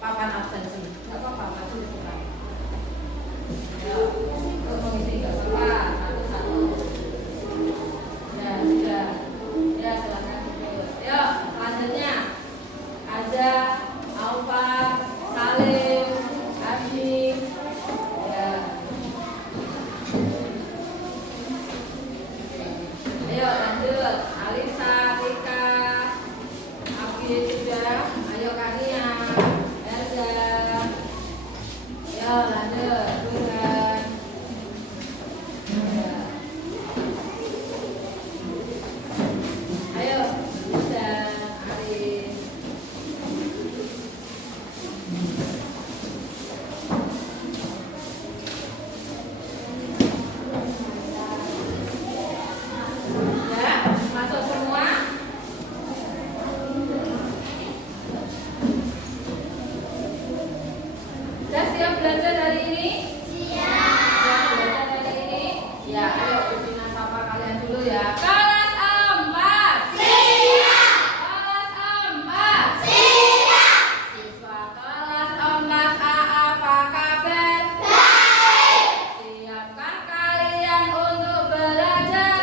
papan absensi. Nggak apa-apa, masih bukan. Ya, untuk mengisi nggak apa-apa. Satu-satu. Ya, sudah. Ya, silakan. Yuk, selanjutnya. Aza, Alfa, Salim, Abi. Ya. Ayo lanjut. Alisa, Tika, Abi sudah. Ayo Kania, Elza. Ayo lanjut. Bulan. Ya. Ayo, sudah. Aris. Ya, masuk semua. Sudah siap belajar hari ini? Siap belajar hari ini? Ya, ayo Bina sapa kalian dulu ya. Kelas 4. Siap. Kelas 4. Siap. Siswa kelas 4 A apa kabar? Baik. Siapkah kalian untuk belajar?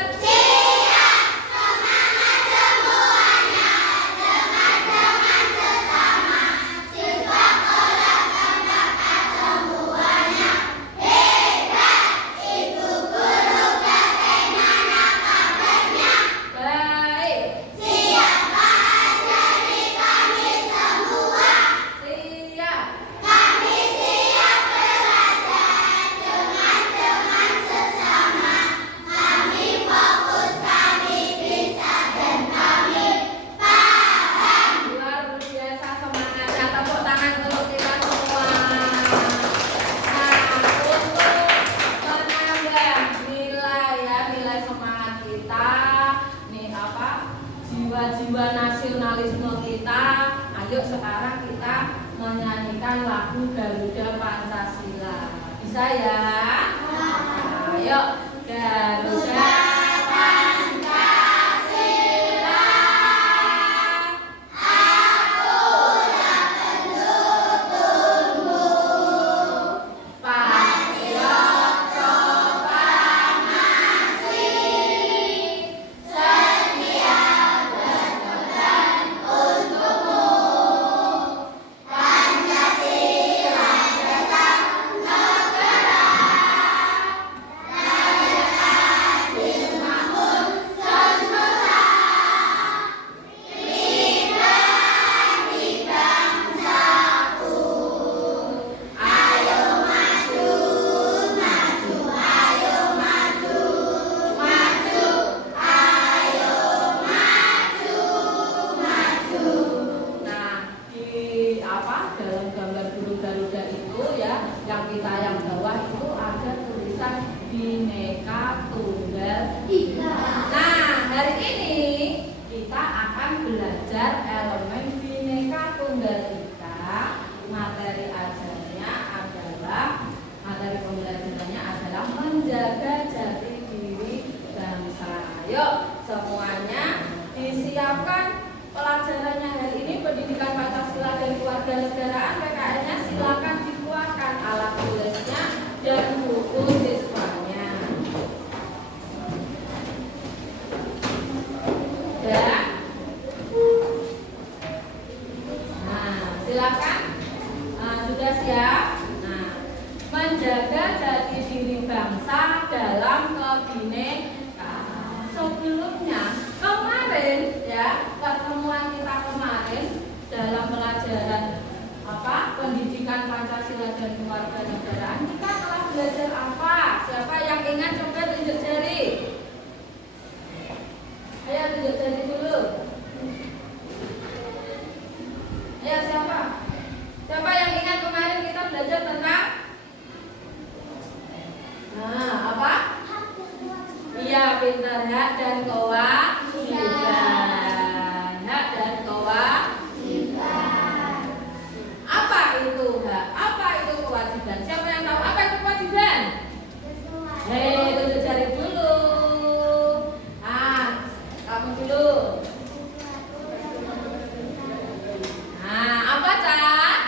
Baik. Siap. Luar biasa semangatnya. Tepuk tangan untuk kita semua. Nah, untuk menambah nilai ya, nilai semangat kita, nih apa? Jiwa-jiwa nasionalisme kita. Ayo sekarang kita menyanyikan lagu Garuda Pancasila. Bisa ya? Ayo Garuda Pancasila. Patriot proklamasi, setia berkorban untukmu. Pancasila dasar negara, Nah, di apa dalam gambar burung Garuda itu ya, yang bawah itu ada tulisan Bhinneka Tunggal Ika. Nah, hari ini kita akan belajar elemen Bhinneka Tunggal Ika. Materi pembelajarannya adalah menjaga jati diri bangsa. Yuk, semuanya disiapkan pelajarannya hari ini, pendidikan Pancasila dan kewarganegaraan. PKN-nya silakan dikeluarkan, alat tulisnya dan buku siswanya. Ya. Nah, silakan. Sudah siap? Nah, menjaga jati diri bangsa dalam kebinekaan. Sebelumnya kemarin ya, pertemuan kita kemarin dalam pelajaran pendidikan Pancasila dan kewarganegaraan, kita telah belajar apa? Siapa yang ingat, coba tunjuk jari. Ayo tunjuk jari dulu. Ayo siapa? Siapa yang ingat kemarin kita belajar tentang apa? Iya, pintar, hak dan kewajiban. Hak dan kewajiban. Apa itu hak? Apa itu kewajiban? Siapa yang tahu apa itu kewajiban? Hei, tunjuk jari dulu. Kamu dulu. Apa, Cak?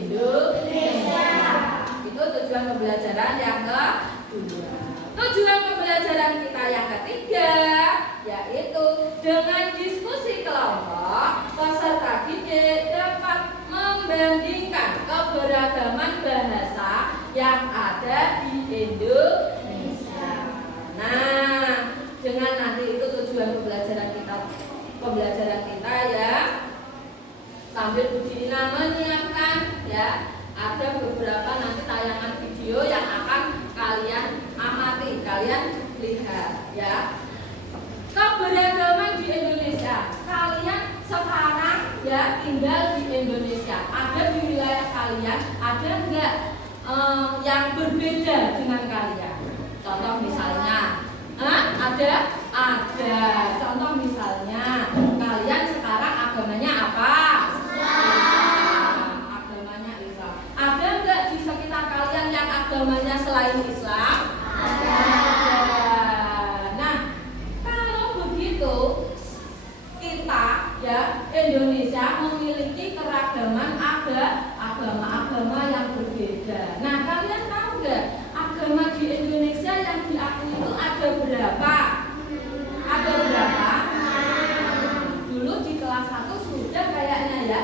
Indonesia. Itu tujuan pembelajaran yang kedua. Tujuan pembelajaran kita yang ketiga yaitu dengan diskusi kelompok peserta didik dapat membandingkan keberagaman bahasa yang ada di Indonesia. Nah, dengan nanti itu tujuan pembelajaran kita ya. Sambil Bu Dina menyiapkan ya, ada beberapa nanti tayangan video yang akan kalian amati, kalian lihat ya. Keberagaman di Indonesia. Kalian sekarang ya tinggal di Indonesia. Ada di wilayah kalian, ada enggak yang berbeda dengan kalian? Contoh misalnya, ada. Contoh misalnya, kalian sekarang agamanya apa? Agamanya Islam. Ada enggak di sekitar kalian yang agamanya selain Islam? Ada. Nah, kalau begitu kita ya Indonesia memiliki keragaman agama-agama yang berbeda. Nah, kalian tahu enggak agama di Indonesia yang diakui itu ada berapa? Ada berapa? Dulu di kelas 1 sudah kayaknya ya.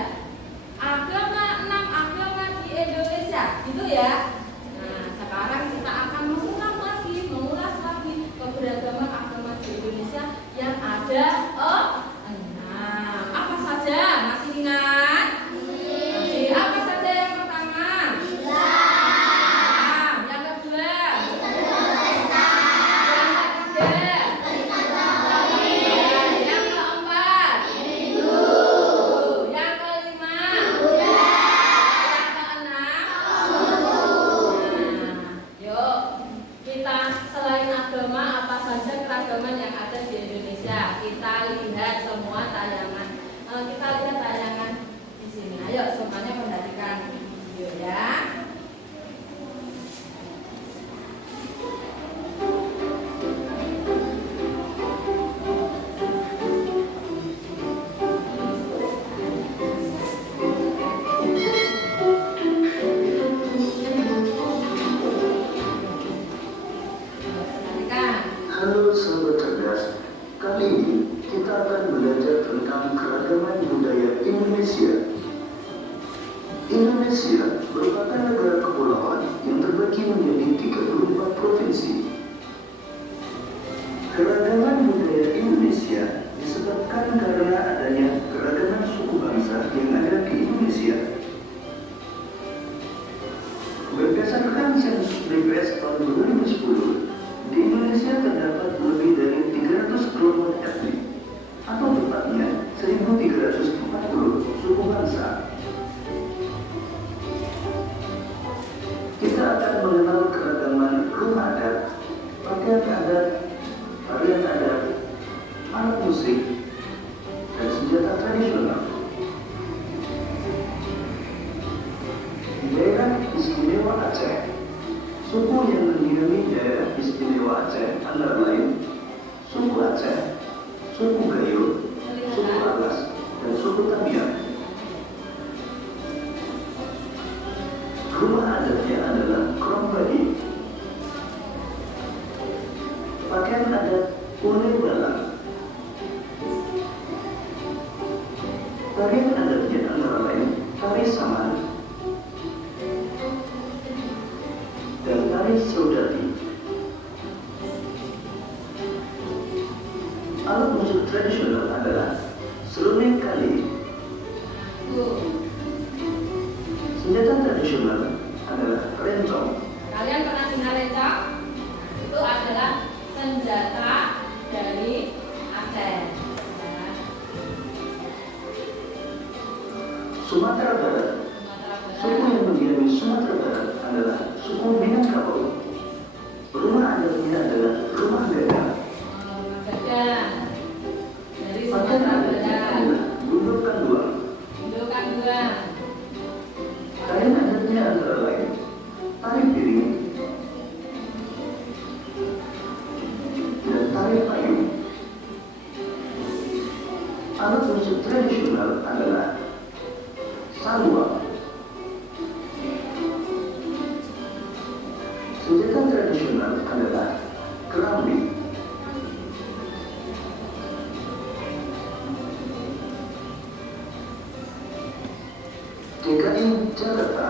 Agama 6 agama di Indonesia, gitu ya. Nah, sekarang kita akan mengulas lagi keberagaman agama di Indonesia yang ada 6. Apa saja? Masih ingat? Masih. Apa saja yang pertama? Islam. Yang kedua? Yang keempat? Hindu. Yang kelima? Yang keenam? Yuk, kita selain agama apa saja keragaman yang ada di Indonesia? Kita lihat semua tayangan. Kita lihat tayangan di sini. Ayo semuanya perhatikan video ya. Perhatikan. Halo sahabat cerdas, kali ini kita akan belajar tentang keragaman budaya Indonesia. Indonesia merupakan negara kepulauan yang terbagi menjadi 34 provinsi. Keragaman budaya Indonesia disebabkan karena adanya keragaman suku bangsa yang ada di Indonesia. Berdasarkan sensus BPS tahun 2010, di Indonesia terdapat lebih dari 300 kelompok etnik, atau tepatnya 1.340 suku bangsa. Kita akan mengenal keragaman rumah adat, pakaian adat, tarian adat, alat musik, dan senjata tradisional. Di daerah istimewa Aceh, suku yang mendiami daerah istimewa Aceh antara lain suku Aceh, suku Gayo, suku Alas, dan suku Tamiang. Rumah adatnya adalah krombadi. Pakaian adat Ule Balang. Tarian adatnya antara lain tari saman dan tari saudati. Alat musik tradisional adalah serunding kali. Senjata tradisional adalah rencong. Kalian pernah dengar rencong? Itu adalah senjata dari Aceh. Sumatera Barat. Suku yang mendiami Sumatera Barat adalah suku Minangkabau. Rumah adatnya adalah rumah gadang. Gadang dari Pakaian Sumatera adatnya Barat. adalah gundukan duang. Gundukan duang. Tarian adatnya antara lain tari piring dan tari payung. Alat musik tradisional adalah salwa. adalah keramik. DKI Jakarta.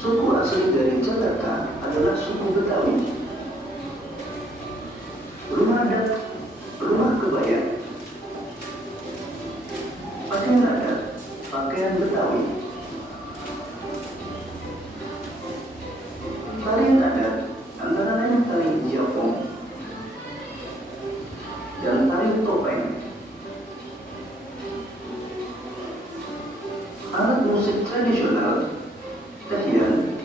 Suku asli dari Jakarta adalah suku Betawi. Rumah adat, rumah kebaya. Pakaian adat, pakaian Betawi. Tarian adat antara lain tari Japong dan tari topeng. Alat musik tradisional, tehian,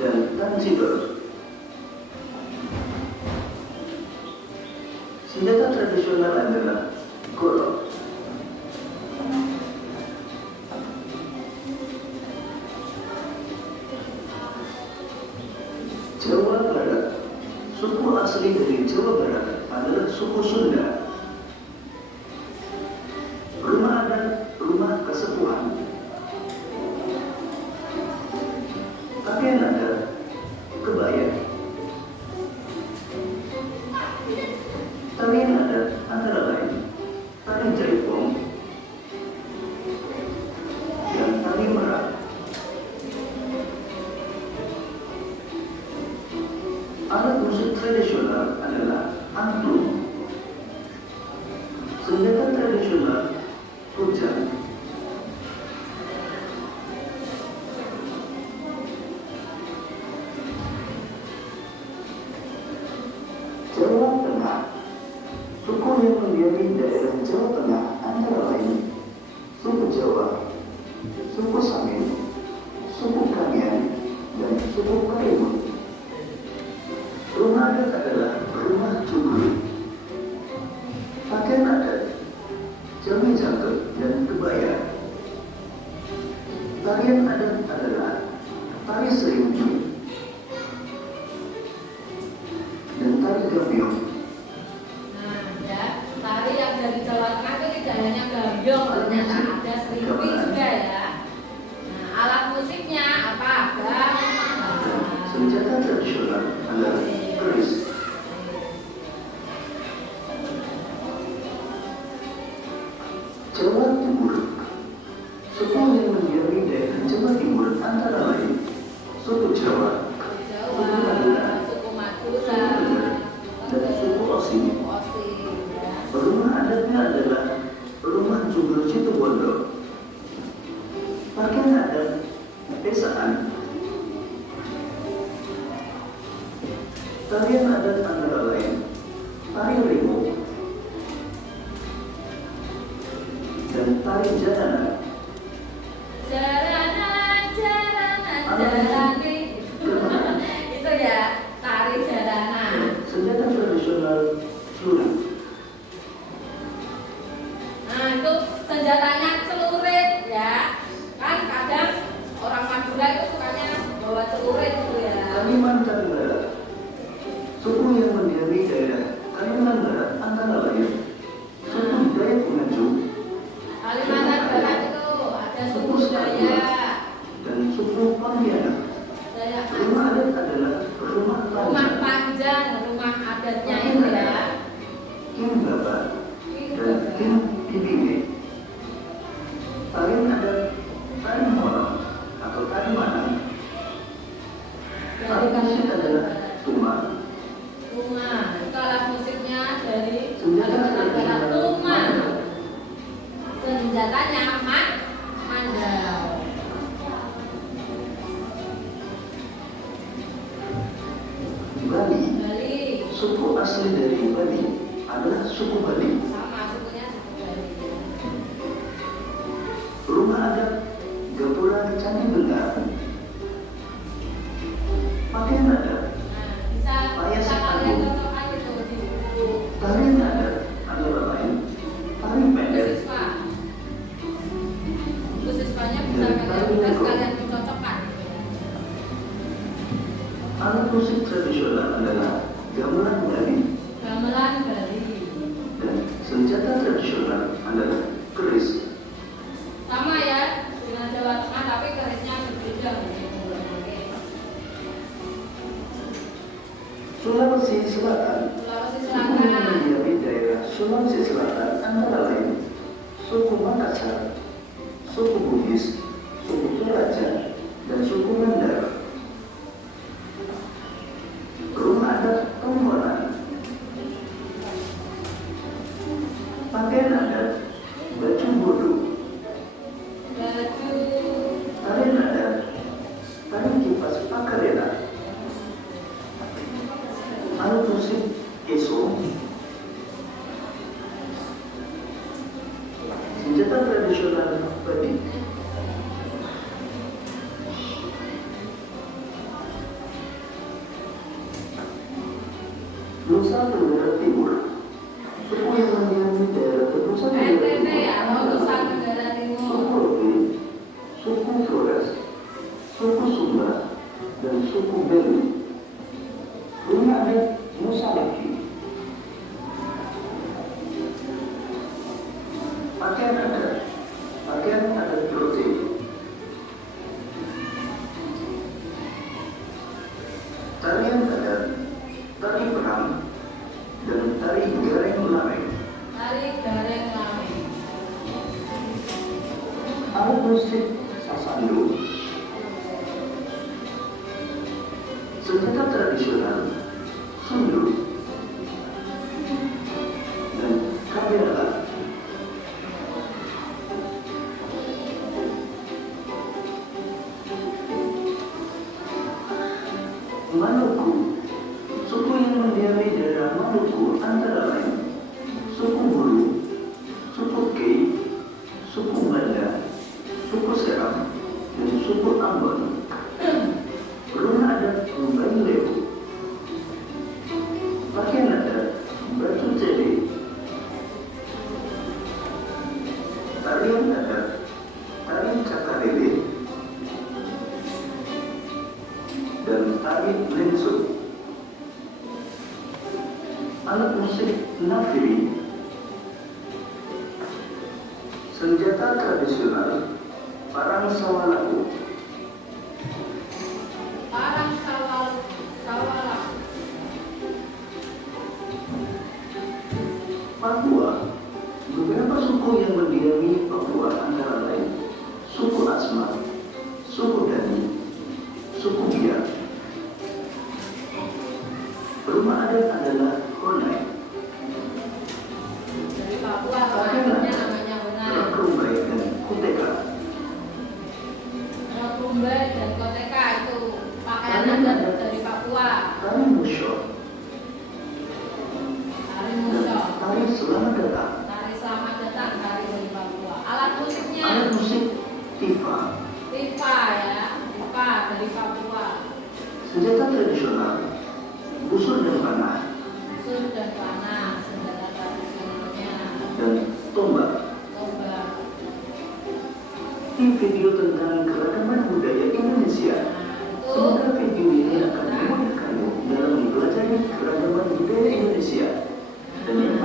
dan tansiber. Senjata tradisional adalah golok. Jawa Barat. Suku asli dari Jawa Barat adalah suku Sunda. Rumah adat, rumah kesepuhan. Pakaian adat, kebaya. Tarian adat antara lain tari jaipong dan tari merak. Alat musik tradisional adalah angklung. Senjata tradisional hujan. Jawa Tengah. Suku yang mendiami daerah Jawa Tengah antara lain suku Jawa, suku Samin, suku Kanyan, dan suku Karimun. Rumah adat adalah rumah cuguri. Pakaian adat, jami jangkep dan kebaya. Tarian adat adalah tari serimpi dan tari gambiong. Nah, ya, tari yang dari Jawa Tengah itu tidak hanya gambiong, ternyata ada serimpi juga ya. Nah, alat musiknya apa? Senjata tradisional adalah keris. Jawa Timur. Suku yang mendiami daerah Jawa Timur antara lain suku Jawa, suku Madura, suku suku Madura, Tengger, dan suku Osing. Rumah adatnya adalah rumah Junggur Situbondo. Pakaian adat, pesaan. Tarian adat antara lain tari remo dan tari jaranan. Jarani. Itu ya, tari jaranan. Senjata tradisional celurit. Nah, itu senjatanya celurit ya. Kan kadang orang Madura itu sukanya bawa celurit itu ya. Kalimantan Barat. Suku yang mendiami daerah Kalimantan Barat antara lain suku Dayak Ngaju, Kalimantan Barat itu ada suku Dayak, dan suku Pontianak. Dayak Rumah adat adalah rumah rumah panjang, panjang, rumah adatnya itu ya. Kim Baba, dan Kim Bibinge. Tarian adat tari Morong atau tari Manang. Alat musik adalah tumbang. Rumah, itu alat musiknya dari Senjata Kalimantan Barat, tradisional rumah. Mandau. Senjatanya mandau. Bali. Bali, Suku asli dari Bali adalah suku Bali. sama sukunya suku Bali. Rumah adat Gapura Candi Bengar. Pakaian adat, Nah, bisa kalian cocokkan itu di buku tarian adat antara lain tari pendek, siswa. Buku siswanya bisa kalian cocokkan. alat musik tradisional adalah gamelan Bali, Gamelan Bali. dan senjata tradisional adalah keris. Sama ya dengan Jawa Tengah, tapi kerisnya berbeda. Sulawesi Selatan. Sulawesi Suku yang Selatan. mendiami daerah Sulawesi Selatan antara lain suku Makassar, suku Bugis, suku Toraja, dan suku Mandar. Rumah adat Tonggonan. Pakaian adat baju bodo. Baju. Tarian adat tari kipas pakarena. Alat musik eso. Senjata tradisional badik. Nusa Tenggara Timur. Suku yang mendiami daerah Nusa Tenggara NTT Timur. ya, Nusa Tenggara Timur. Suku Lobi, suku Flores, suku Sumba, dan suku Belu. Rumah adat Nusa Laki. Pakaian adat Trote. Tarian adat tari perang dan tari gareng lameng. Tari gareng lameng. Alat musik sasando. Senjata tradisional sundu dan kabela. Maluku. Suku yang mendiami daerah Maluku antara lain suku Bulu, suku Kei, suku Banda, suku Seram, dan suku Ambon. Rumah adat Lumban Leo. Pakaian adat baju cede. Tarian adat tari cakarele dan tari lenso. Alat musik nafiri. Senjata tradisional parang sawalaku. Parang sawala. Papua. Beberapa suku yang mendiami Papua antara lain suku Asmat, suku Dani, suku Biak. Rumah adat adalah Honai. Dari Papua, namanya Honai. Rumbai dan Kuteka. Rumbai dan Koteka itu pakaian adat dari Papua. Tari Musyo. Tari Musyo. Tari Selamat Datang. Tari Selamat Datang, tari dari Papua. Alat musiknya Alat musik Tifa. Tifa ya, Tifa dari Papua. Senjata tradisional busur dan panah Busur dan panah, senjata tradisionalnya. dan tombak. Tombak. Ini video tentang keragaman budaya Indonesia. Semoga video ini akan memudahkanmu dalam mempelajari keragaman budaya Indonesia. Dan yang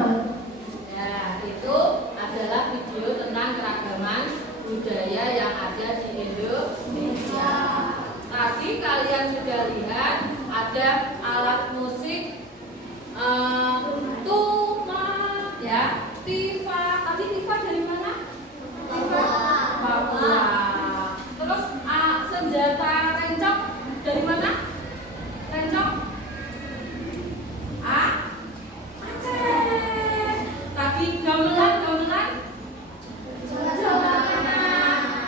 Ya, itu adalah video tentang keragaman budaya yang ada di Indonesia. Tadi kalian sudah lihat ada alat musik tuma, ya, tifa. Tadi tifa dari mana? Papua. Terus senjata rencok dari mana? Rencok? Aceh. Tadi gamelan.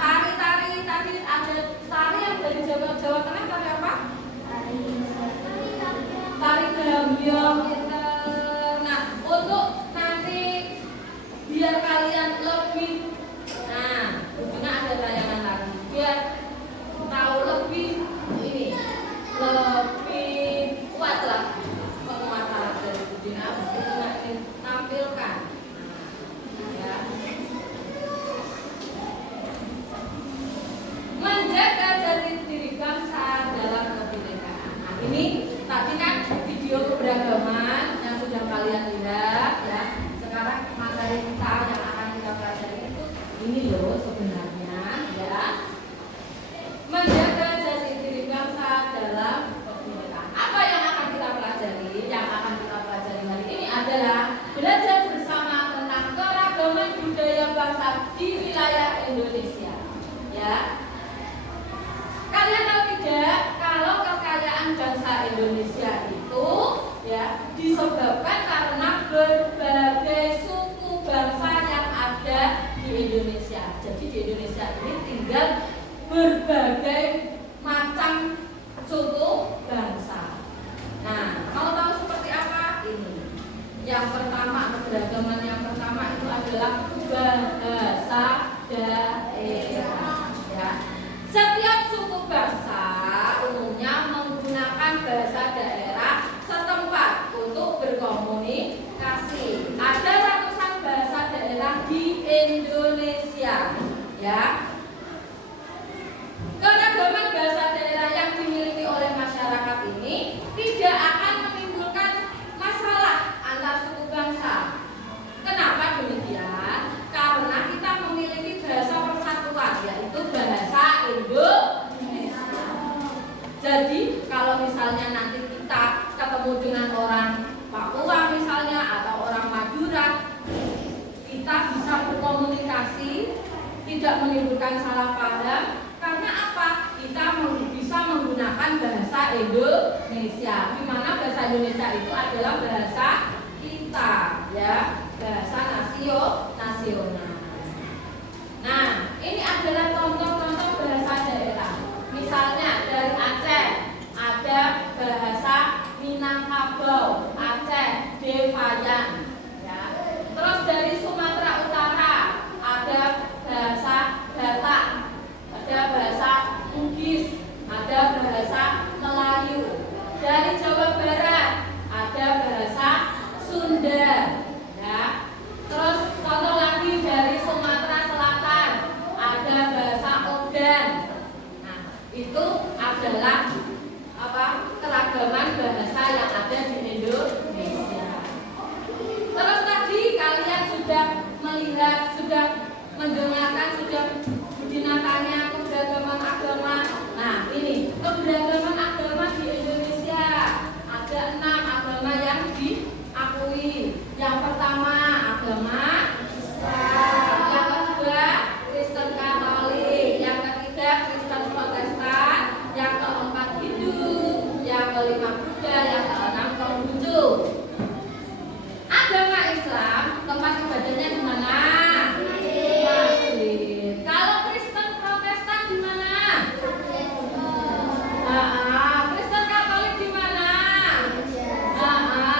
Tari tadi ada tari yang dari Jawa Tengah, tari apa? Tari gambyong gitu. Nah, untuk nanti biar kalian lebih, ujungnya ada tayangan lagi biar tahu lebih ini, lebih kuat lah penguatan dari Budina itu nggak ditampilkan. Ya. Menjaga jati diri bangsa dalam kebinekaan. Nah, ini tadi kan video keberagaman. bangsa Indonesia itu ya disebabkan karena berbagai suku bangsa yang ada di Indonesia. Jadi di Indonesia ini tinggal berbagai macam suku bangsa. Nah, mau tahu seperti apa? Ini. Yang pertama, keberagaman yang pertama itu adalah bahasa daerah. Ya. Setiap suku bangsa umumnya menggunakan bahasa daerah setempat untuk berkomunikasi. Ada ratusan bahasa daerah di Indonesia, ya. Keragaman bahasa daerah yang dimiliki oleh masyarakat ini tidak akan menimbulkan masalah antar suku bangsa. Kenapa demikian? Karena kita memiliki bahasa persatuan, yaitu bahasa Indonesia. Jadi kalau misalnya nanti kita ketemu dengan orang Papua misalnya atau orang Madura, kita bisa berkomunikasi, tidak menimbulkan salah paham. Karena apa? Kita bisa menggunakan bahasa Indonesia, di mana bahasa Indonesia itu adalah bahasa kita, ya, bahasa nasional. Nah, ini adalah contoh-contoh bahasa daerah. Misalnya dari Aceh ada bahasa Minangkabau, Aceh Devayan, ya. Terus dari Sumatera Utara ada bahasa Batak, ada bahasa Bugis, ada bahasa Melayu. Dari Jawa Barat ada bahasa Sunda, ya. Terus contoh lagi dari Sumatera Selatan ada bahasa Ogan. Nah, itu adalah keragaman bahasa yang ada di Indonesia. Terus tadi kalian sudah melihat, sudah mendengarkan, sudah digunakannya keberagaman agama. Nah, ini keberagaman agama di Indonesia. Ada 6 agama yang diakui. Yang pertama agama Islam, yang kedua Kristen Katolik, yang ketiga Kristen Protestan, yang keempat Hindu, yang kelima Buddha, yang keenam Konghucu. Agama Islam tempat ibadahnya di mana? Masjid. Kalau Kristen Protestan di mana? Kristen Katolik di mana?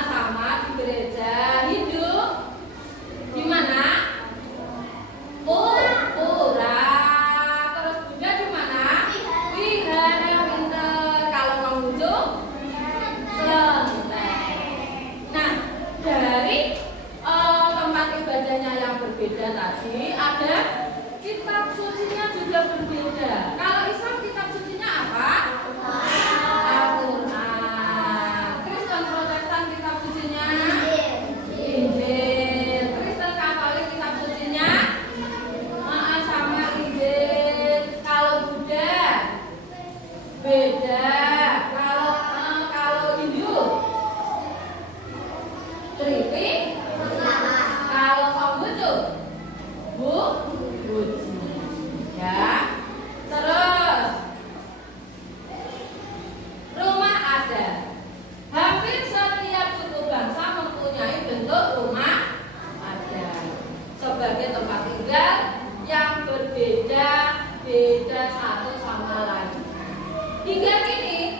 Sama di gereja. Hindu di mana? Pura. Terus Buddha di mana? Wihara. Pinter. Kalau Konghucu kelenteng. Nah, dari tempat ibadahnya yang berbeda tadi, ada kitab sucinya juga berbeda. Kalau Islam kitab sucinya apa? Al-Quran. Kristen Protestan kitab sucinya Injil. Kristen Katolik kitab sucinya sama Injil. Kalau Buddha beda. Kalau Hindu Tripit. Kalau Konghucu Buddha, ya. Terus rumah adat. Hampir setiap suku bangsa mempunyai bentuk rumah adat sebagai tempat tinggal yang berbeda-beda satu sama lain. Hingga kini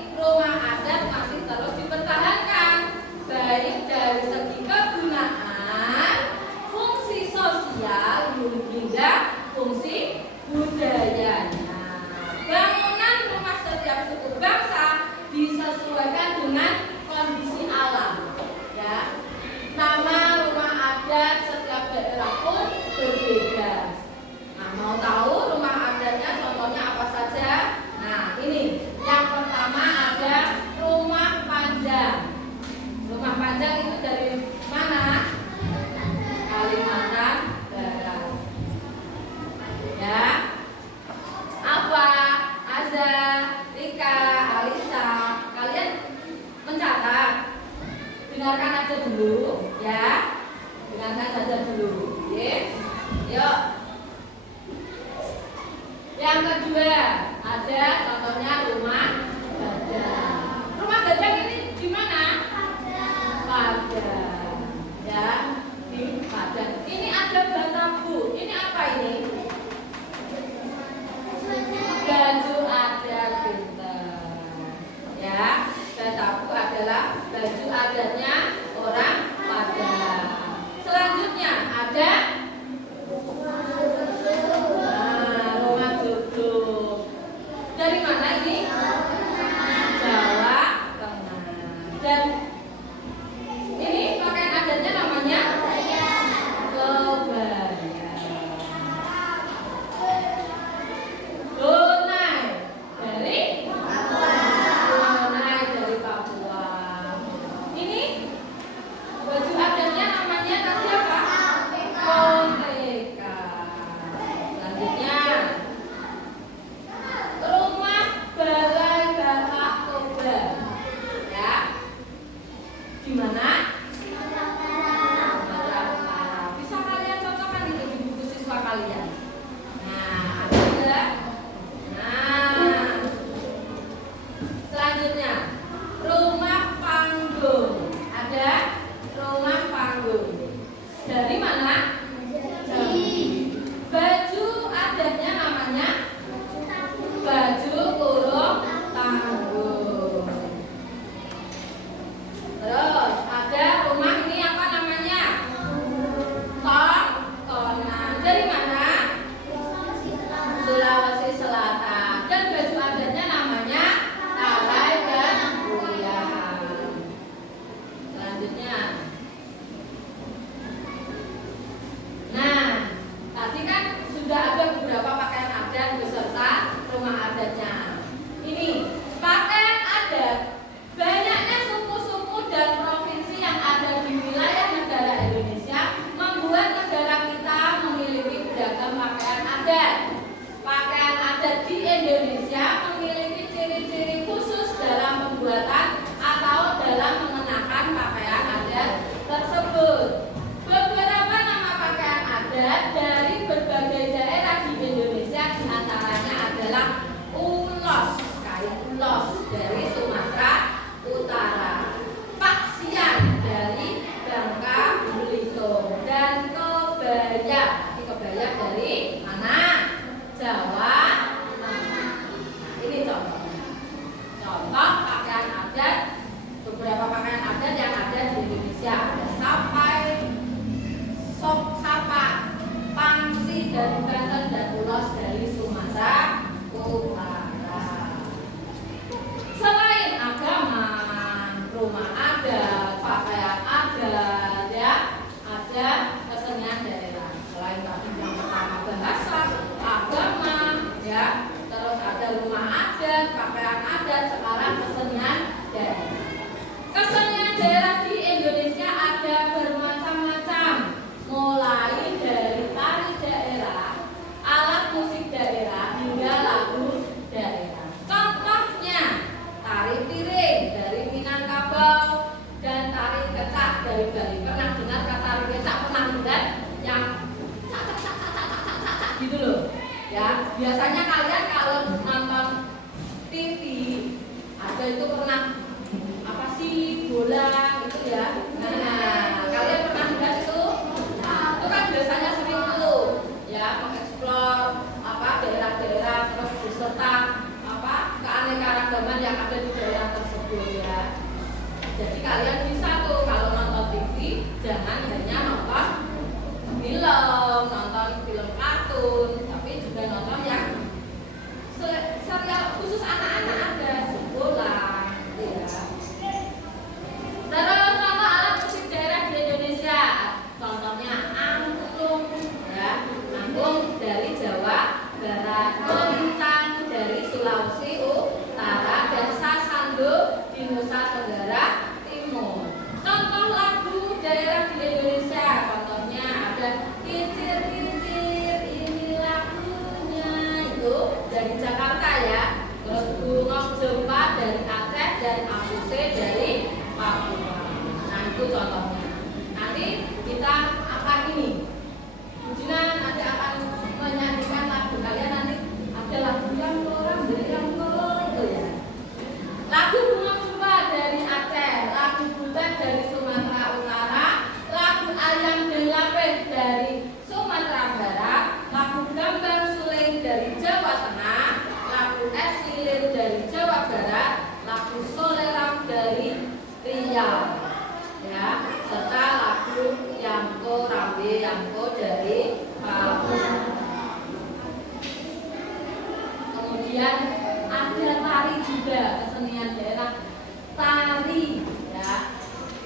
tari ya.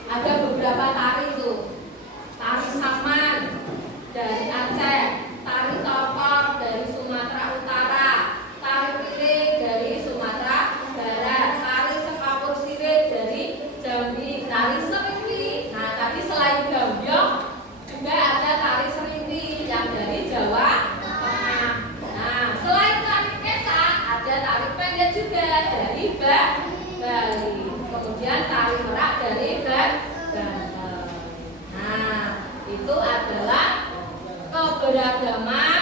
Ada beberapa tari itu. Tari saman dari Aceh, tari topor dari Sumatera Utara, tari piring dari Sumatera Barat, tari sekapur sirih dari Jambi, tari serimpi. Nah, tadi selain gambyong juga ada tari serimpi yang dari Jawa Tengah. Nah, selain tari kesak ada tari pendek juga dari Bali. Kemudian tari merak dari Banten. Nah, itu adalah keberagaman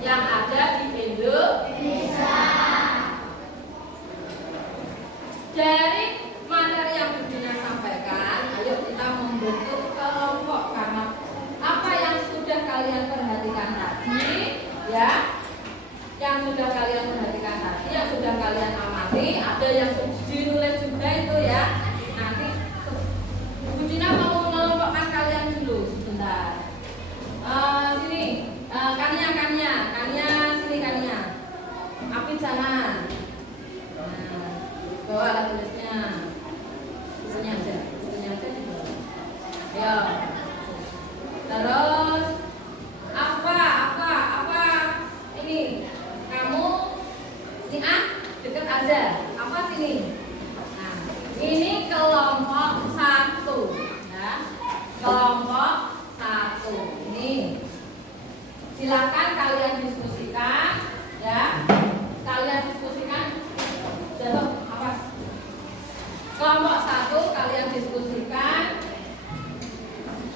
yang ada di Indonesia. Dari materi yang Bu Dina sampaikan, ayo kita membentuk kelompok karena apa yang sudah kalian perhatikan tadi, ya, yang sudah kalian perhatikan tadi, yang sudah kalian amati, ada yang dinulis juga itu ya. Nanti Bu Dina mau mengelompokkan kalian dulu sebentar. Sini, Kania, sini Kania. Api jangan. Bawa alat tulisnya. Bukunya aja di bawah. Ya. Terus apa? Ini kamu ini dekat aja. Apa sini? Nah, ini kelompok 1 ya. Kelompok 1 ini. Silakan kalian diskusikan ya. Kalian diskusikan. Jatuh, awas. Kelompok 1 kalian diskusikan.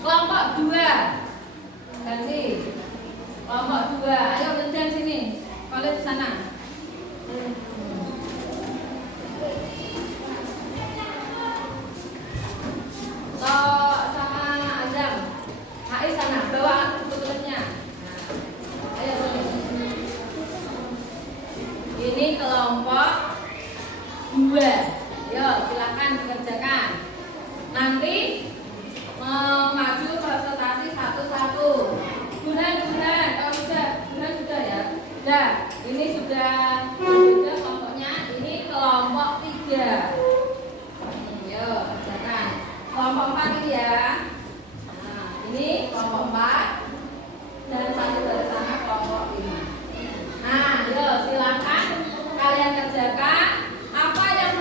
Kelompok 2 ganti. Kelompok 2, ayo Lendan sini. Kalian sana. Sama Azam. Hai sana, bawa buku tulisnya. Nah, ayo sini. Ini kelompok 2. Yo, silakan dikerjakan. Nanti maju presentasi satu-satu. Bulan, kalau sudah ya. Sudah, ini sudah kelompoknya. Ini kelompok 3. Yo, kerjakan. Kelompok 4 ini ya. Nah, ini kelompok 4 dan satu dari sana kelompok 5. Nah, yo silakan kalian kerjakan apa yang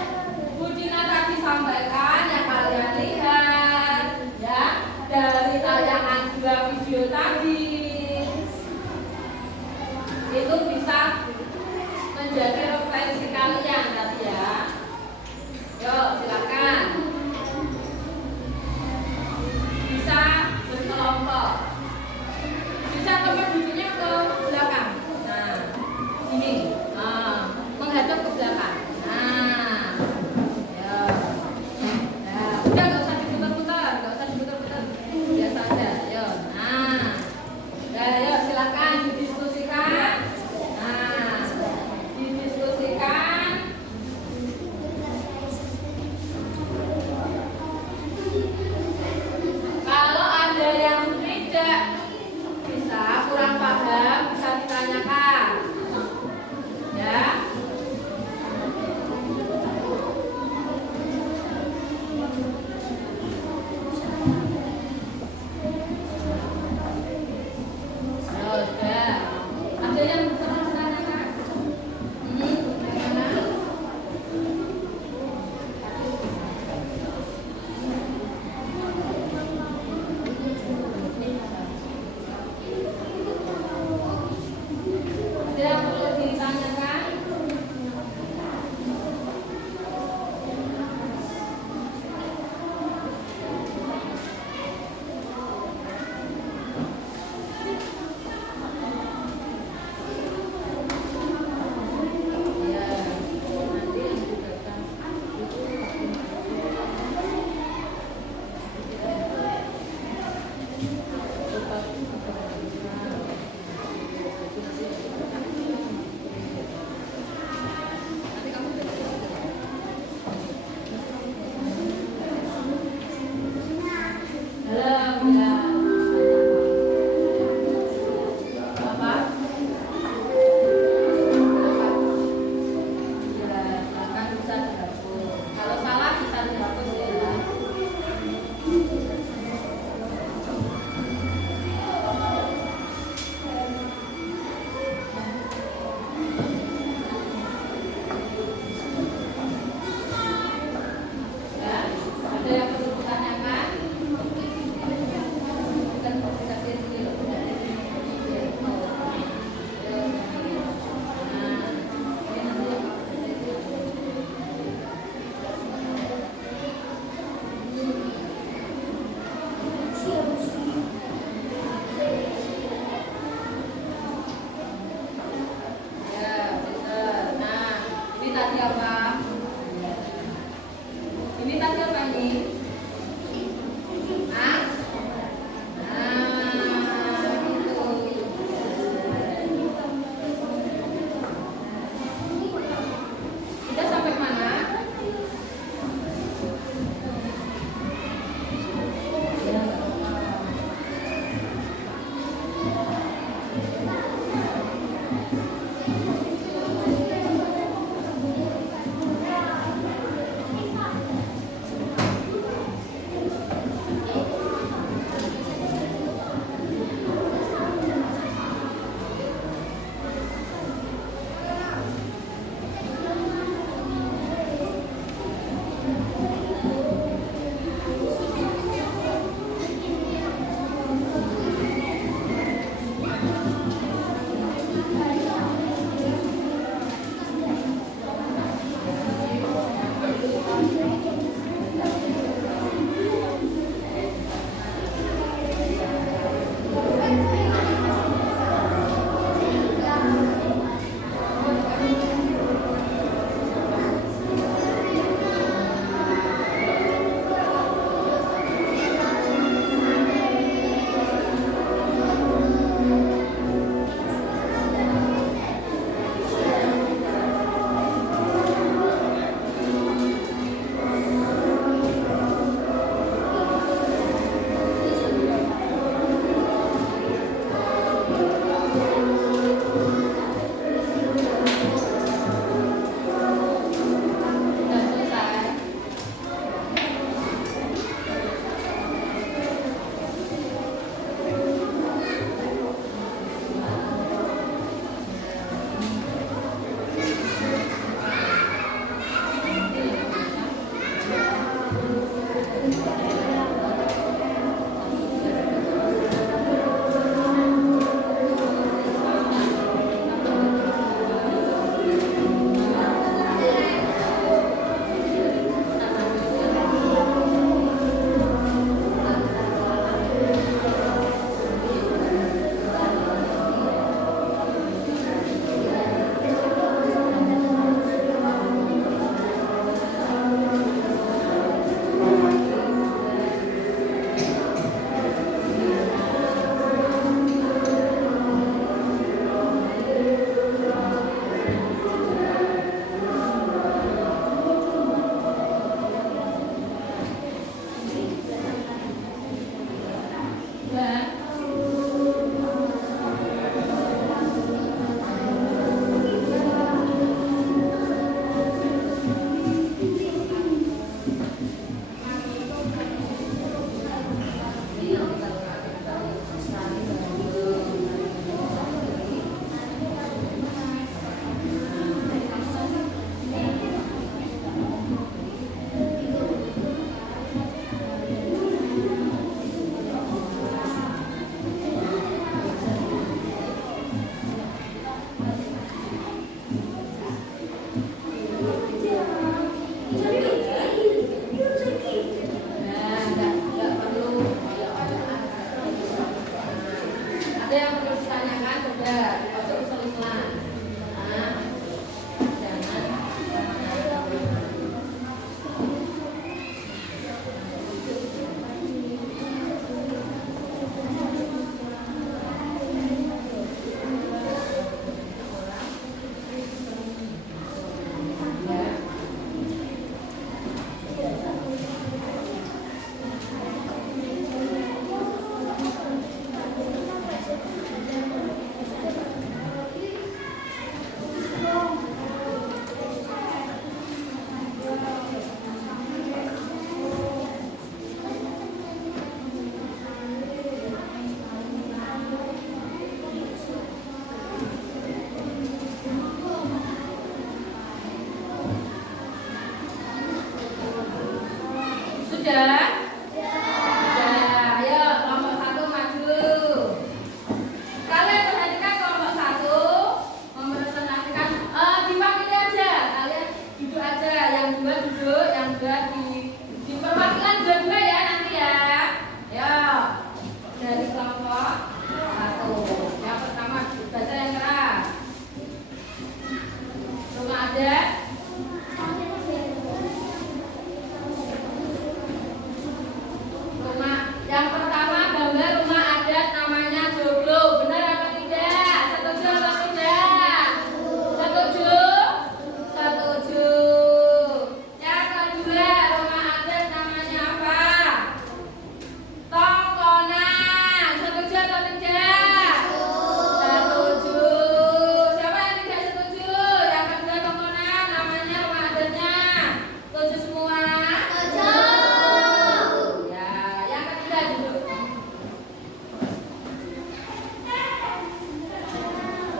Bu Dina tadi sampaikan, yang kalian lihat ya dari tayangan 2 video tadi. Itu bisa menjadi referensi kalian tadi ya. Yo silakan. Bisa berkelompok. Bisa tempat duduknya ke belakang. Nah, ini menghadap ke belakang. Sudah? Sudah. Ayo kelompok 1 maju. Kalian perhatikan kelompok 1 mempresentasikan diwakili aja. Kalian duduk aja. Yang 2 duduk, yang 2 di perwakilan 2-2 ya nanti ya. Ayo. Dari kelompok 1. Yang pertama baca yang keras. Rumah adat. Yang pertama gambar rumah adat namanya Joglo. Benar atau tidak? Setuju atau tidak? Setuju? Setuju. Yang kedua rumah adat namanya apa? Tongkonan. Setuju atau tidak? Setuju. Siapa yang tidak setuju? Yang kedua Tongkonan namanya rumah adatnya. Setuju semua?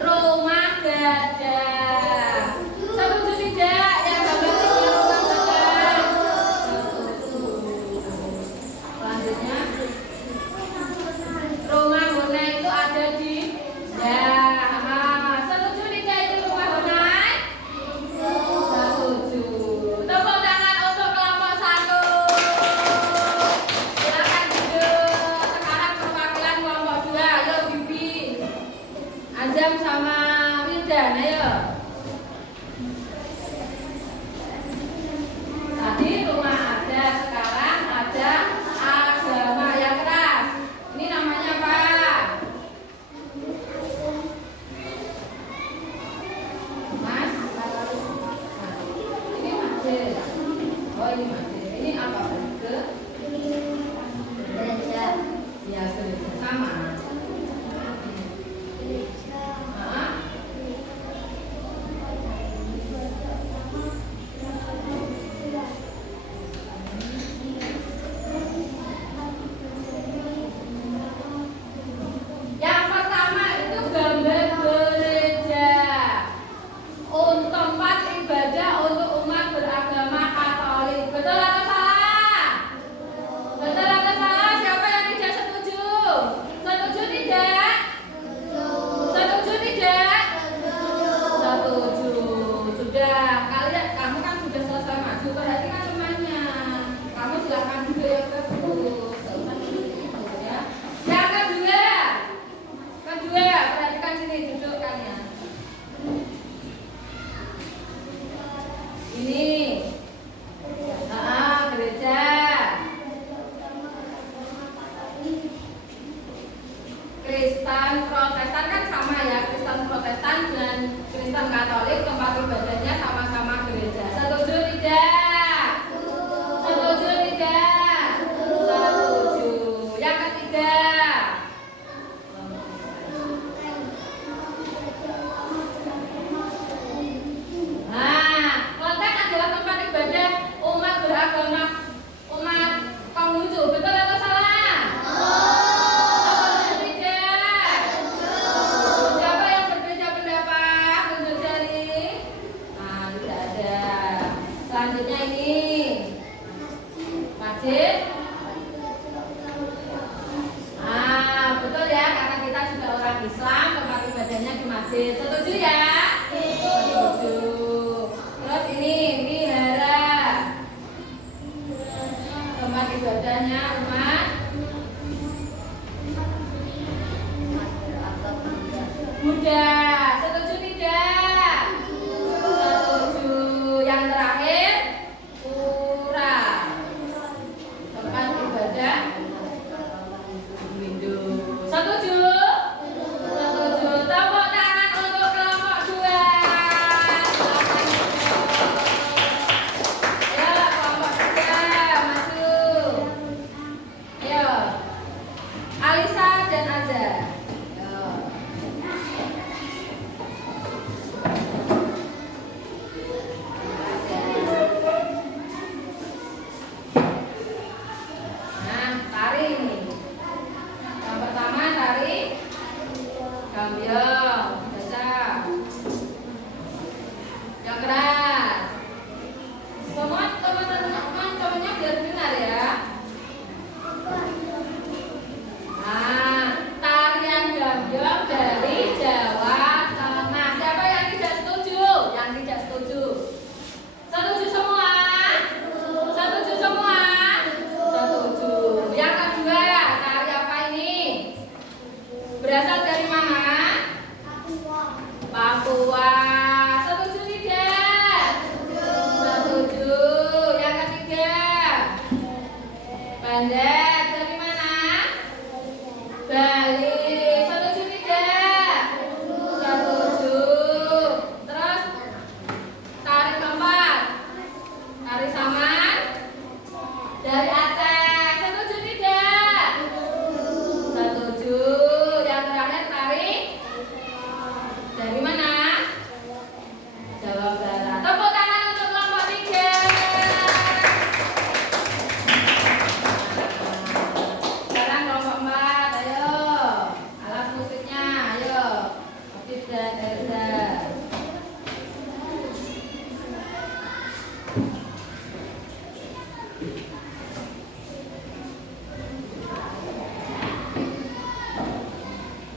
Rumah gajah. Setuju tidak? Yang gambar rumah gajah. Selanjutnya rumah bonai itu ada di setuju tidak itu rumah bonai? Setuju. Tepuk tangan untuk kelompok 1. Silakan duduk. Sekarang perwakilan kelompok 2. Ayo Bibi, Azam sama Wildan, ayo. Tadi rumah ada, sekarang ada agama yang keras. Ini namanya apa? Mas? Ini masjid. Oh ini masjid. Ini apa? Gereja. Ya gereja sama. Yang pertama itu gambar gereja. Untuk tempat ibadah untuk umat beragama Katolik. Betul atau salah? Betul atau salah? Siapa yang tidak setuju? Setuju tidak? Setuju tidak? Setuju. Sudah. Kamu kan sudah selesai maju. Perhatikan temannya. Kamu silakan duduk yang bagus. Ya. Yang kedua, perhatikan sini duduk kalian. Ini gereja. Kristen Protestan kan sama ya. Kristen Protestan dan Kristen Katolik tempat ibadahnya sama-sama gereja. Setuju tidak? Setuju tidak? Setuju. Yang ketiga. Kelenteng adalah tempat ibadah umat beragama, umat Konghucu. Betul atau salah? Setuju tidak? Siapa yang berbeda pendapat? Tunjuk jari. Tidak ada. Selanjutnya ini masjid. Betul ya, karena kita juga orang Islam, tempat ibadahnya di masjid. Setuju ya? Setuju. Terus ini wihara, tempat ibadahnya umat Buddha. Setuju tidak? Setuju. Yang terakhir pura, tempat ibadah Hindu. Setuju? Setuju. Tepuk tangan untuk Pendek dari mana? Bali. Setuju tidak? Setuju. Terus tari keempat. Tari saman dari Aceh. Setuju tidak? Setuju. Yang terakhir tari dari mana? Jawa Barat. Tepuk tangan untuk kelompok 3. Sekarang kelompok 4, ayo. Alat musiknya, ayo. Afif dan Elza.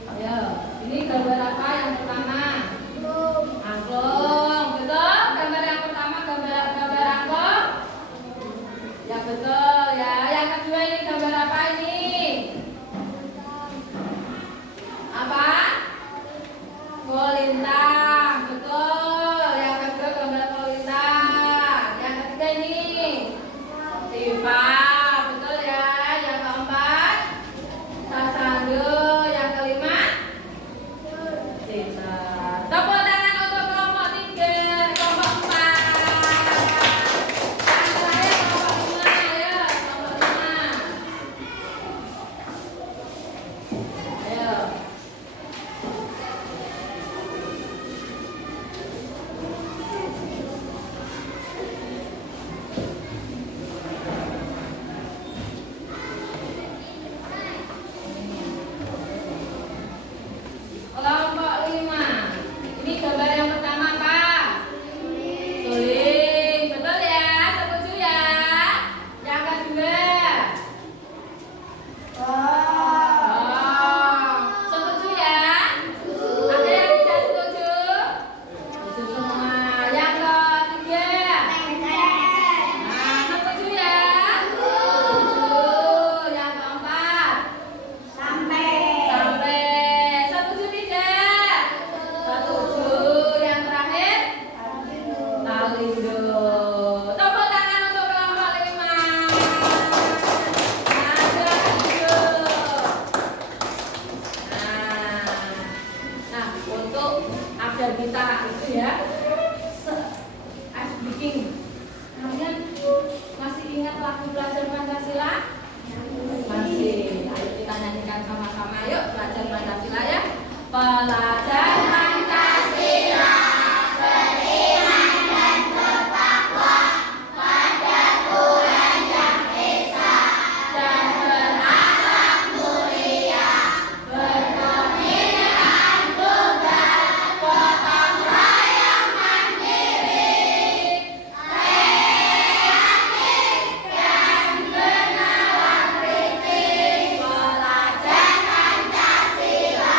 Ayo, ini gambar apa yang pertama? Angklung, betul? Gambar yang pertama gambar angklung? Ya betul ya. Yang kedua ini gambar apa ini? Apa? Kolintang, betul. Yang kedua gambar kolintang. Yang ketiga ini tifa, betul ya. Yang keempat sasando. Yang kelima cinta. Tepuk tangan untuk kelompok 3, kelompok 4. Yang terakhir kelompok 5, ayo kelompok 5. Ayo. Kelompok 5. Ini gambar yang pertama apa? Suling, betul ya? Setuju ya? Yang kedua? Setuju ya? Ada yang tidak setuju? Setuju semua. Yang ketiga? Setuju ya? Setuju. Yang keempat? Sampai. Setuju tidak? Setuju. Yang terakhir? Talindo. Tepuk tangan untuk kelompok 5. Ada hidup. Nah, untuk agar kita itu ya ice breaking. Kalian masih ingat lagu Belajar Pancasila? Masih. Ayo kita nyanyikan sama-sama. Yuk belajar Pancasila ya. Belajar Pancasila, beriman dan bertakwa pada Tuhan Yang Esa dan berakhlak mulia, berkebinekaan tunggal, gotong royong mandiri, kreatif dan bernalar kritis. Belajar Pancasila,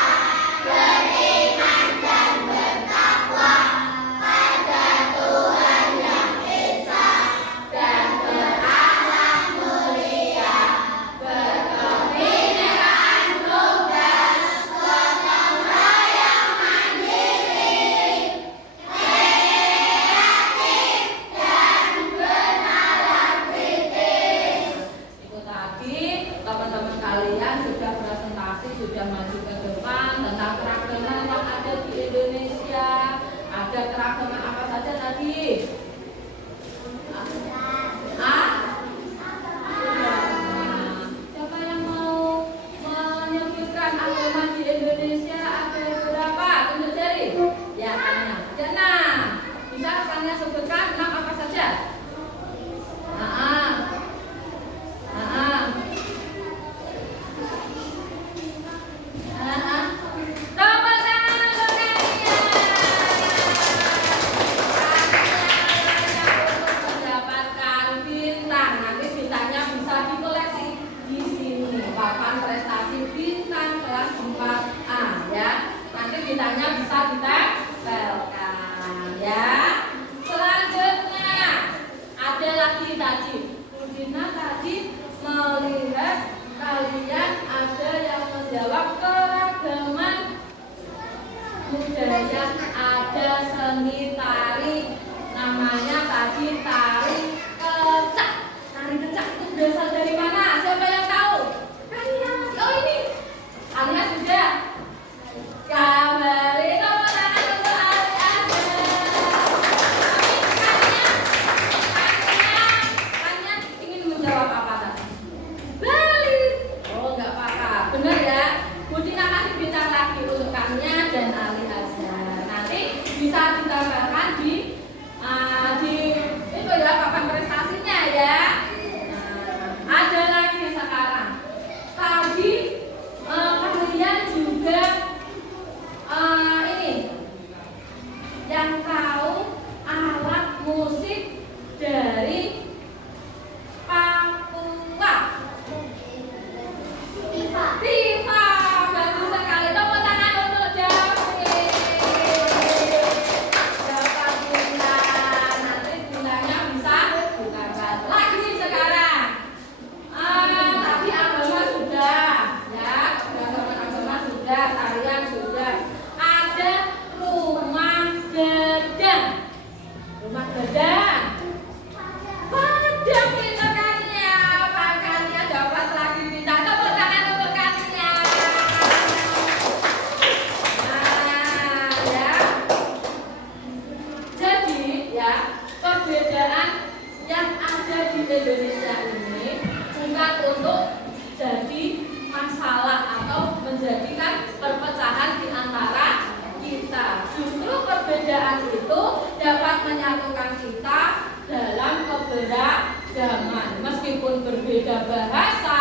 beriman dan bertakwa pada Tuhan Yang Esa dan berakhlak mulia, berkebinekaan tunggal, gotong royong mandiri, kreatif dan bernalar kritis. Itu tadi teman-teman kalian sudah presentasi, sudah maju ke depan tentang keragaman yang ada di Indonesia. Ada keragaman apa saja tadi? Siapa yang mau menyebutkan agama di Indonesia ada berapa? Tunjuk jari. Ya, ada 6. Bisa kalian sebutkan 6 apa saja? Tepuk tangan untuk kalian. Untuk mendapatkan bintang. Nanti bintangnya bisa dikoleksi di sini. Papan prestasi bintang kelas 4A ya. Nanti bintangnya bisa ditempelkan ya. Selanjutnya ada lagi tadi. Udina tadi melihat kalian ada yang menjawab keragaman budaya, ada seni tari, namanya tadi tari kecak. Tari kecak itu berasal dari mana? Siapa enak badan. Pada pintarannya, makanya dapat lagi pintar. Tepuk tangan untuk kalian. Nah, ya. Jadi, ya, perbedaan yang ada di Indonesia ini bukan untuk jadi masalah atau menjadikan perpecahan di antara kita. Justru perbedaan itu dapat menyatukan kita dalam keberagaman. Meskipun berbeda bahasa,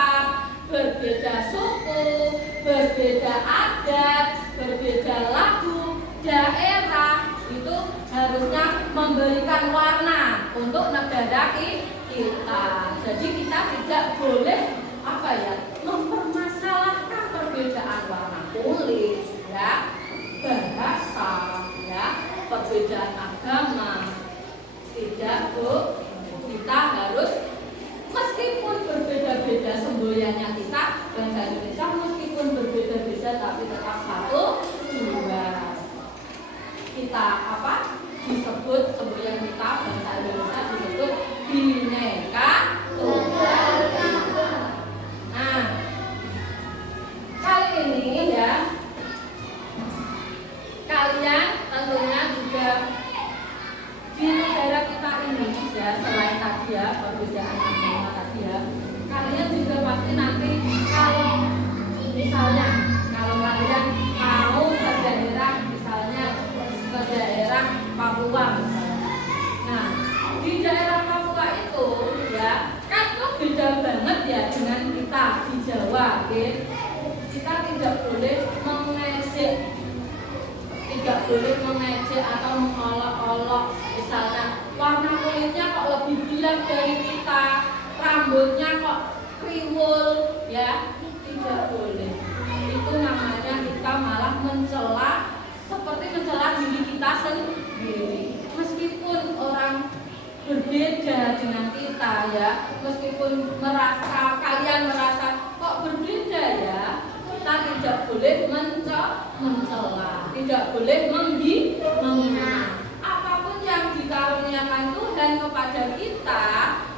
berbeda suku, berbeda adat, berbeda lagu, daerah, itu harusnya memberikan warna untuk negara kita. Jadi kita tidak boleh mempermasalahkan perbedaan warna kulit, ya, bahasa, ya, perbedaan agama. Tidak, Bu. Kita harus, meskipun berbeda-beda semboyannya kita bangsa Indonesia, meskipun berbeda-beda tapi tetap satu jiwa. Kita disebut semboyan kita bangsa Indonesia disebut Bhinneka Tunggal Ika. Nah, kali ini ya, kalian tentunya juga di negara kita ini ya, selain tadi ya perbedaan agama tadi ya, kalian juga pasti nanti kalau misalnya kalian mau ke daerah, misalnya ke daerah Papua misalnya. Nah, di daerah Papua itu ya kan itu beda banget ya dengan kita di Jawa, oke? Kita tidak boleh mengejek atau mengolok-olok. Misalnya warna kulitnya kok lebih gelap dari kita, rambutnya kok kriwul, ya, tidak boleh. Itu namanya kita malah mencela, seperti mencela diri kita sendiri. Meskipun orang berbeda dengan kita, ya, meskipun kalian merasa kok berbeda ya, kita tidak boleh mencela, tidak boleh menghina. Apapun yang dikaruniakan Tuhan kepada kita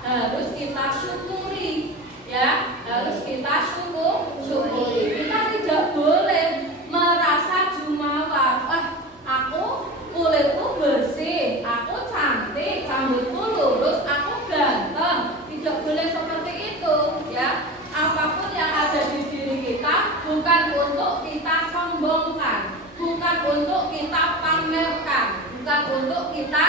harus kita syukuri, ya, harus kita syukuri. Kita tidak boleh merasa jumawa, aku kulitku bersih, aku cantik, rambutku lurus, aku ganteng. Tidak boleh seperti itu, ya. Apapun yang ada di diri kita bukan untuk kita sombongkan, bukan untuk kita pamerkan, bukan untuk kita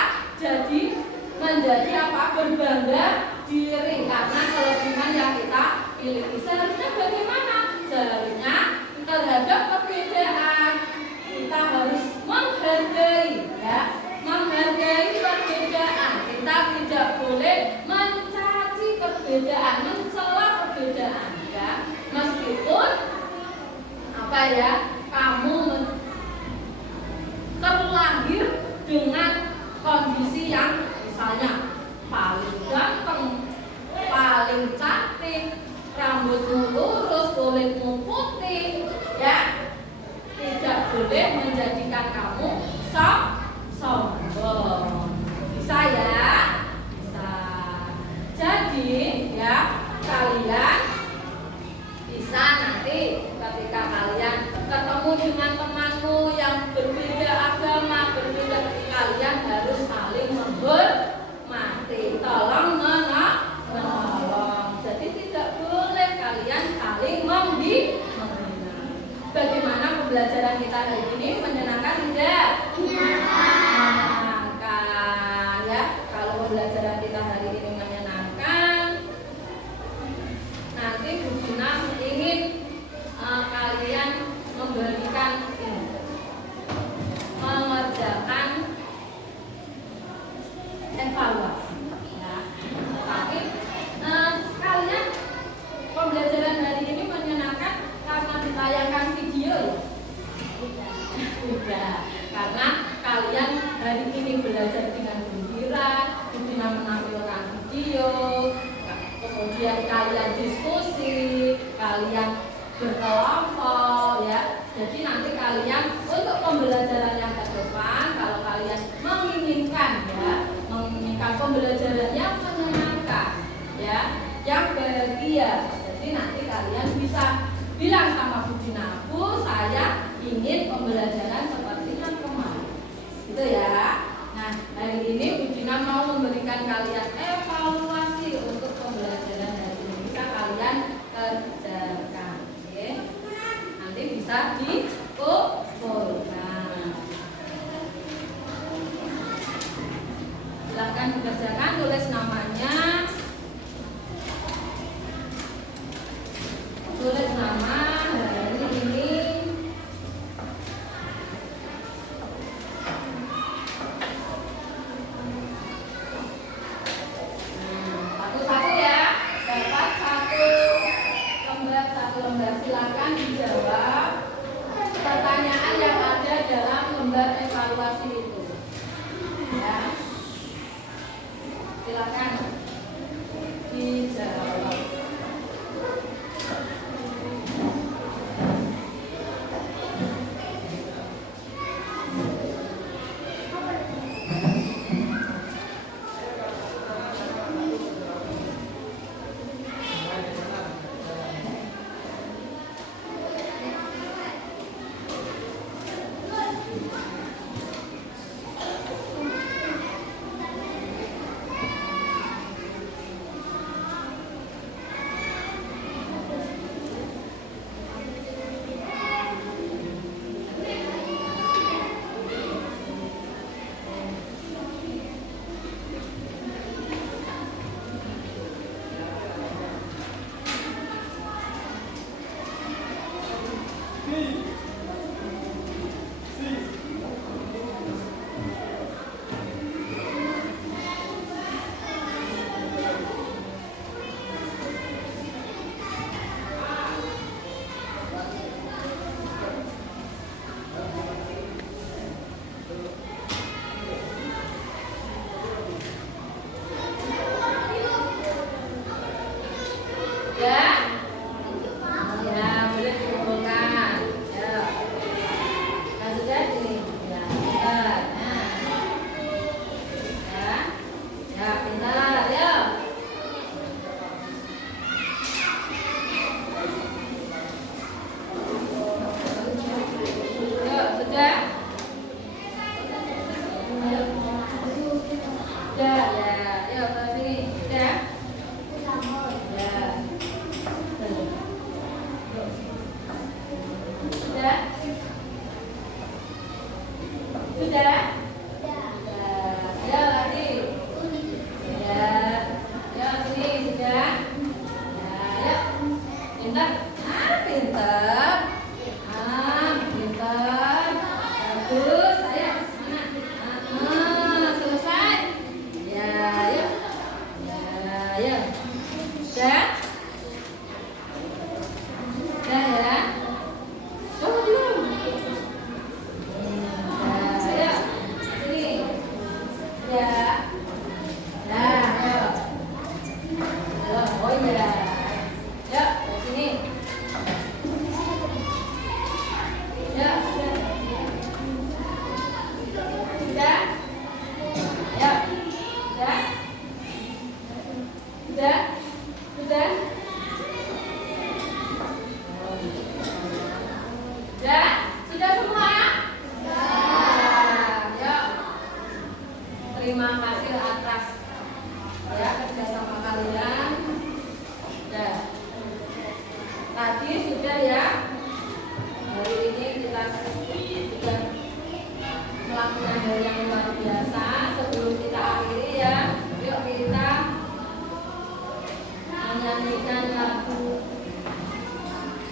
menjadi berbangga diri karena kelebihan yang kita miliki. Seharusnya bagaimana? Seharusnya terhadap perbedaan kita harus menghargai, ya, menghargai perbedaan. Kita tidak boleh mencaci perbedaan, mencela perbedaan, ya. Meskipun kamu terlahir dengan kondisi yang misalnya paling ganteng, paling cantik, rambutmu lurus, kulitmu putih, ya, tidak boleh menjadikan kamu sombong. Bisa ya? Bisa. Jadi ya, kalian bisa nanti ketika kalian ketemu dengan temanmu yang berbeda agama, berbeda, kalian harus saling menghormati, tolong menolong. Jadi tidak boleh kalian saling menghina. Bagaimana pembelajaran kita hari ini? Menyenangkan tidak? Menyenangkan, ya. Kalau pembelajaran kita hari ini menyenangkan, nanti Bu Gina ingin kalian memberikan mengerjakan evaluasi, ya. Tapi kalian pembelajaran hari ini menyenangkan karena ditayangkan video, ya? Tidak, karena kalian hari ini belajar dengan gembira, Bina menampilkan video, kemudian kalian diskusi, kalian berkelompok, ya. Jadi nanti kalian untuk pembelajaran yang ke depan, kalau kalian menginginkan, ya, Iya, jadi nanti kalian bisa bilang sama Bu Dina, Bu, saya ingin pembelajaran seperti yang kemarin. Gitu ya. Nah, hari ini Bu Dina mau memberikan kalian evaluasi untuk pembelajaran hari ini. Bisa kalian kerjakan. Oke. Nanti bisa dikumpulkan. Silahkan dikerjakan, tulis namanya. Tulis nama hari ini. Satu-satu ya. Dapat satu lembar. Silakan dijawab pertanyaan yang ada dalam lembar evaluasi itu. Ya. Silakan dijawab.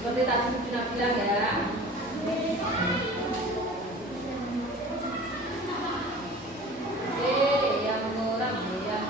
Seperti tadi sudah bilang ya. Yang murah, yang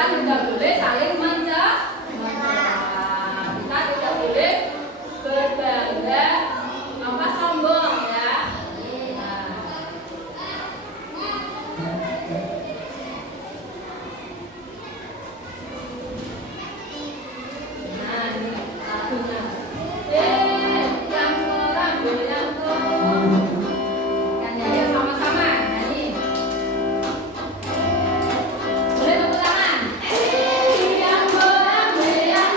kita tidak boleh saling mencela. Kita tidak boleh berbangga apa sombong ya. Nah, ini lagunya. Yang orang goyang kan ya, sama-sama nyanyi. Boleh tepuk tangan. Yang orang goyang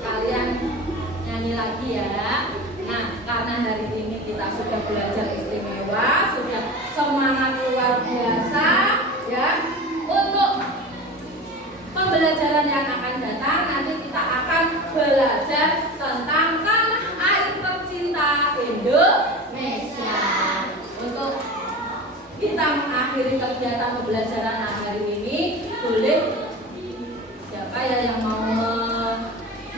kalian nyanyi lagi ya. Nah, karena hari ini kita sudah belajar istimewa, sudah semangat luar biasa ya. Untuk pembelajaran yang akan datang nanti kita akan belajar tentang tanah air tercinta Indonesia. Untuk kita mengakhiri kegiatan pembelajaran hari ini, boleh siapa ya yang mau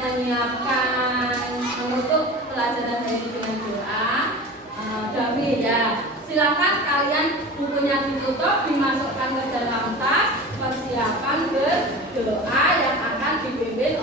menyiapkan menutup pelajaran hari ini dengan doa? David ya, silakan kalian bukunya ditutup, dimasukkan ke dalam tas, persiapan berdoa yang akan dipimpin